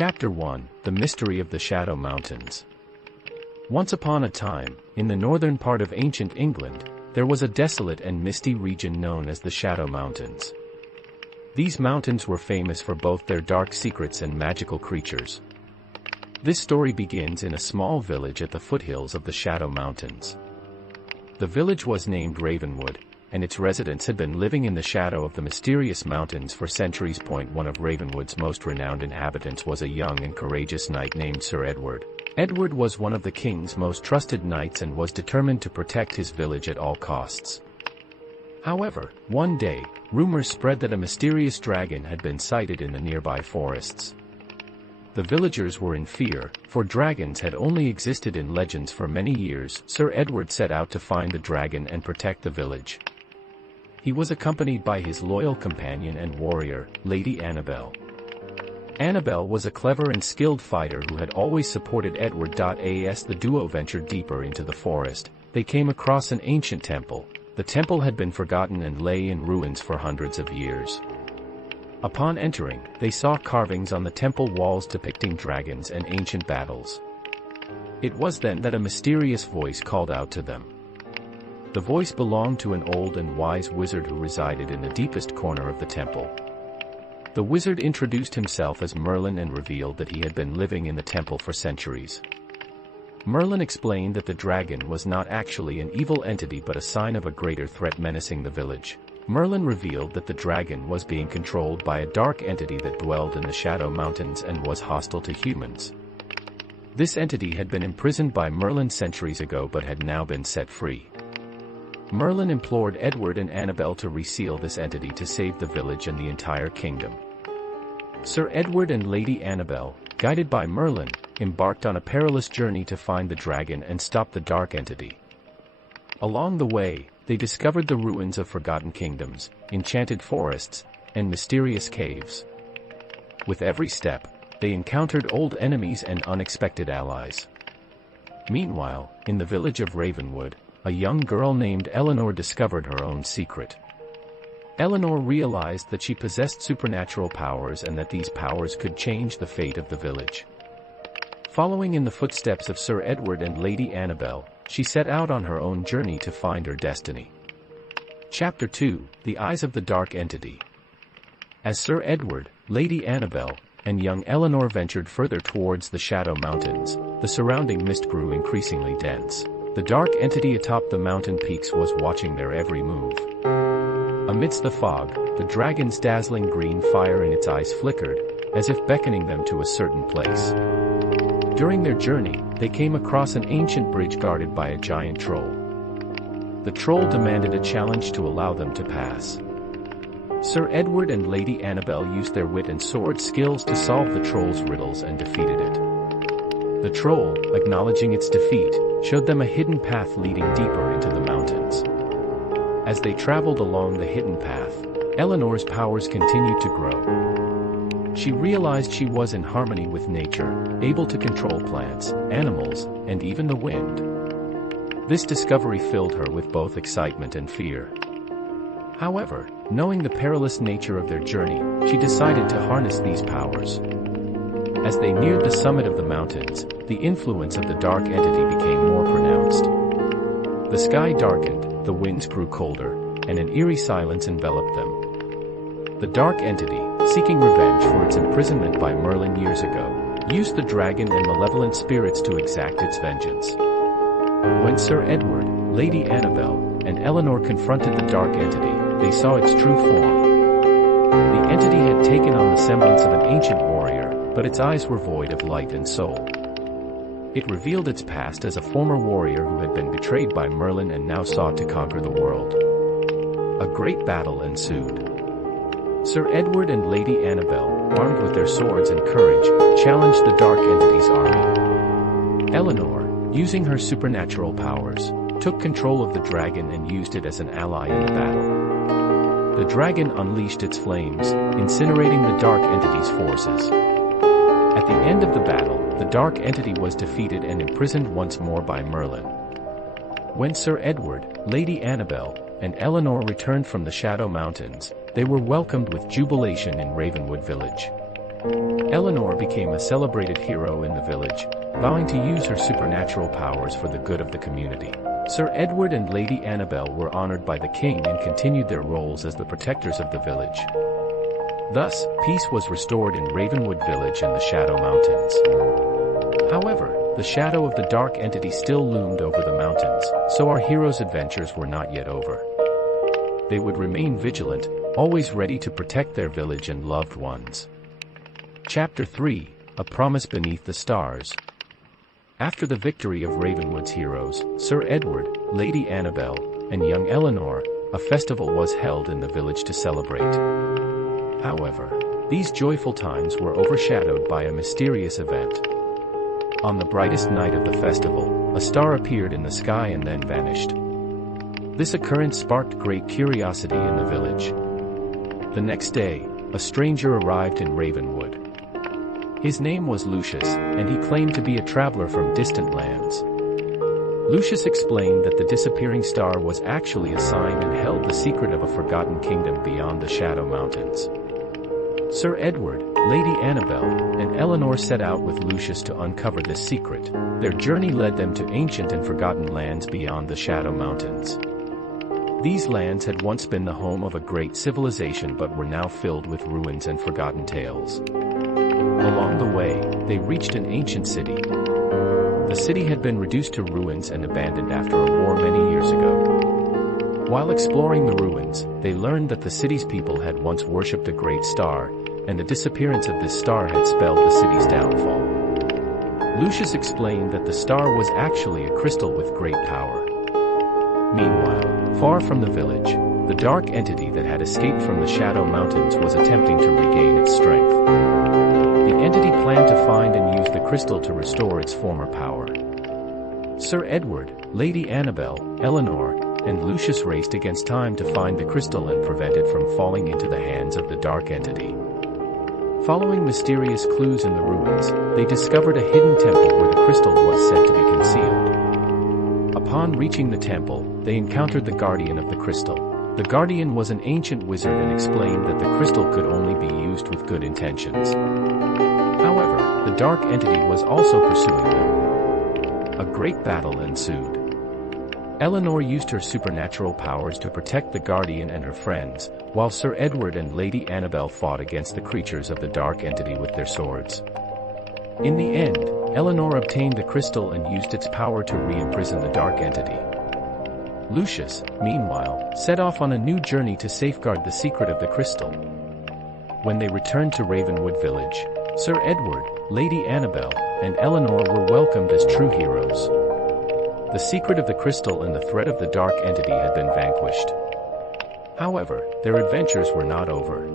Chapter 1: The Mystery of the Shadow Mountains. Once upon a time, in the northern part of ancient England, there was a desolate and misty region known as the Shadow Mountains. These mountains were famous for both their dark secrets and magical creatures. This story begins in a small village at the foothills of the Shadow Mountains. The village was named Ravenwood, and its residents had been living in the shadow of the mysterious mountains for centuries. One of Ravenwood's most renowned inhabitants was a young and courageous knight named Sir Edward. Edward was one of the king's most trusted knights and was determined to protect his village at all costs. However, one day, rumors spread that a mysterious dragon had been sighted in the nearby forests. The villagers were in fear, for dragons had only existed in legends for many years. Sir Edward set out to find the dragon and protect the village. He was accompanied by his loyal companion and warrior, Lady Annabelle. Annabelle was a clever and skilled fighter who had always supported Edward. As the duo ventured deeper into the forest, they came across an ancient temple. The temple had been forgotten and lay in ruins for hundreds of years. Upon entering, they saw carvings on the temple walls depicting dragons and ancient battles. It was then that a mysterious voice called out to them. The voice belonged to an old and wise wizard who resided in the deepest corner of the temple. The wizard introduced himself as Merlin and revealed that he had been living in the temple for centuries. Merlin explained that the dragon was not actually an evil entity but a sign of a greater threat menacing the village. Merlin revealed that the dragon was being controlled by a dark entity that dwelled in the Shadow Mountains and was hostile to humans. This entity had been imprisoned by Merlin centuries ago but had now been set free. Merlin implored Edward and Annabelle to reseal this entity to save the village and the entire kingdom. Sir Edward and Lady Annabelle, guided by Merlin, embarked on a perilous journey to find the dragon and stop the dark entity. Along the way, they discovered the ruins of forgotten kingdoms, enchanted forests, and mysterious caves. With every step, they encountered old enemies and unexpected allies. Meanwhile, in the village of Ravenwood, a young girl named Eleanor discovered her own secret. Eleanor realized that she possessed supernatural powers and that these powers could change the fate of the village. Following in the footsteps of Sir Edward and Lady Annabelle, she set out on her own journey to find her destiny. Chapter 2: The Eyes of the Dark Entity. As Sir Edward, Lady Annabelle, and young Eleanor ventured further towards the Shadow Mountains, the surrounding mist grew increasingly dense. The dark entity atop the mountain peaks was watching their every move. Amidst the fog, the dragon's dazzling green fire in its eyes flickered, as if beckoning them to a certain place. During their journey, they came across an ancient bridge guarded by a giant troll. The troll demanded a challenge to allow them to pass. Sir Edward and Lady Annabelle used their wit and sword skills to solve the troll's riddles and defeated it. The troll, acknowledging its defeat, showed them a hidden path leading deeper into the mountains. As they traveled along the hidden path, Eleanor's powers continued to grow. She realized she was in harmony with nature, able to control plants, animals, and even the wind. This discovery filled her with both excitement and fear. However, knowing the perilous nature of their journey, she decided to harness these powers. As they neared the summit of the mountains, the influence of the dark entity became more pronounced. The sky darkened, the winds grew colder, and an eerie silence enveloped them. The dark entity, seeking revenge for its imprisonment by Merlin years ago, used the dragon and malevolent spirits to exact its vengeance. When Sir Edward, Lady Annabelle, and Eleanor confronted the dark entity, they saw its true form. The entity had taken on the semblance of an ancient warrior, but its eyes were void of light and soul. It revealed its past as a former warrior who had been betrayed by Merlin and now sought to conquer the world. A great battle ensued. Sir Edward and Lady Annabelle, armed with their swords and courage, challenged the dark entity's army. Eleanor, using her supernatural powers, took control of the dragon and used it as an ally in the battle. The dragon unleashed its flames, incinerating the dark entity's forces. At the end of the battle, the dark entity was defeated and imprisoned once more by Merlin. When Sir Edward, Lady Annabelle, and Eleanor returned from the Shadow Mountains, they were welcomed with jubilation in Ravenwood Village. Eleanor became a celebrated hero in the village, vowing to use her supernatural powers for the good of the community. Sir Edward and Lady Annabelle were honored by the king and continued their roles as the protectors of the village. Thus, peace was restored in Ravenwood Village and the Shadow Mountains. However, the shadow of the dark entity still loomed over the mountains, so our heroes' adventures were not yet over. They would remain vigilant, always ready to protect their village and loved ones. Chapter 3: A Promise Beneath the Stars. After the victory of Ravenwood's heroes, Sir Edward, Lady Annabelle, and young Eleanor, a festival was held in the village to celebrate. However, these joyful times were overshadowed by a mysterious event. On the brightest night of the festival, a star appeared in the sky and then vanished. This occurrence sparked great curiosity in the village. The next day, a stranger arrived in Ravenwood. His name was Lucius, and he claimed to be a traveler from distant lands. Lucius explained that the disappearing star was actually a sign and held the secret of a forgotten kingdom beyond the Shadow Mountains. Sir Edward, Lady Annabelle, and Eleanor set out with Lucius to uncover this secret. Their journey led them to ancient and forgotten lands beyond the Shadow Mountains. These lands had once been the home of a great civilization but were now filled with ruins and forgotten tales. Along the way, they reached an ancient city. The city had been reduced to ruins and abandoned after a war many years ago. While exploring the ruins, they learned that the city's people had once worshipped a great star, and the disappearance of this star had spelled the city's downfall. Lucius explained that the star was actually a crystal with great power. Meanwhile, far from the village, the dark entity that had escaped from the Shadow Mountains was attempting to regain its strength. The entity planned to find and use the crystal to restore its former power. Sir Edward, Lady Annabelle, Eleanor, and Lucius raced against time to find the crystal and prevent it from falling into the hands of the dark entity. Following mysterious clues in the ruins, they discovered a hidden temple where the crystal was said to be concealed. Upon reaching the temple, they encountered the guardian of the crystal. The guardian was an ancient wizard and explained that the crystal could only be used with good intentions. However, the dark entity was also pursuing them. A great battle ensued. Eleanor used her supernatural powers to protect the guardian and her friends, while Sir Edward and Lady Annabelle fought against the creatures of the dark entity with their swords. In the end, Eleanor obtained the crystal and used its power to re-imprison the dark entity. Lucius, meanwhile, set off on a new journey to safeguard the secret of the crystal. When they returned to Ravenwood Village, Sir Edward, Lady Annabelle, and Eleanor were welcomed as true heroes. The secret of the crystal and the threat of the dark entity had been vanquished. However, their adventures were not over.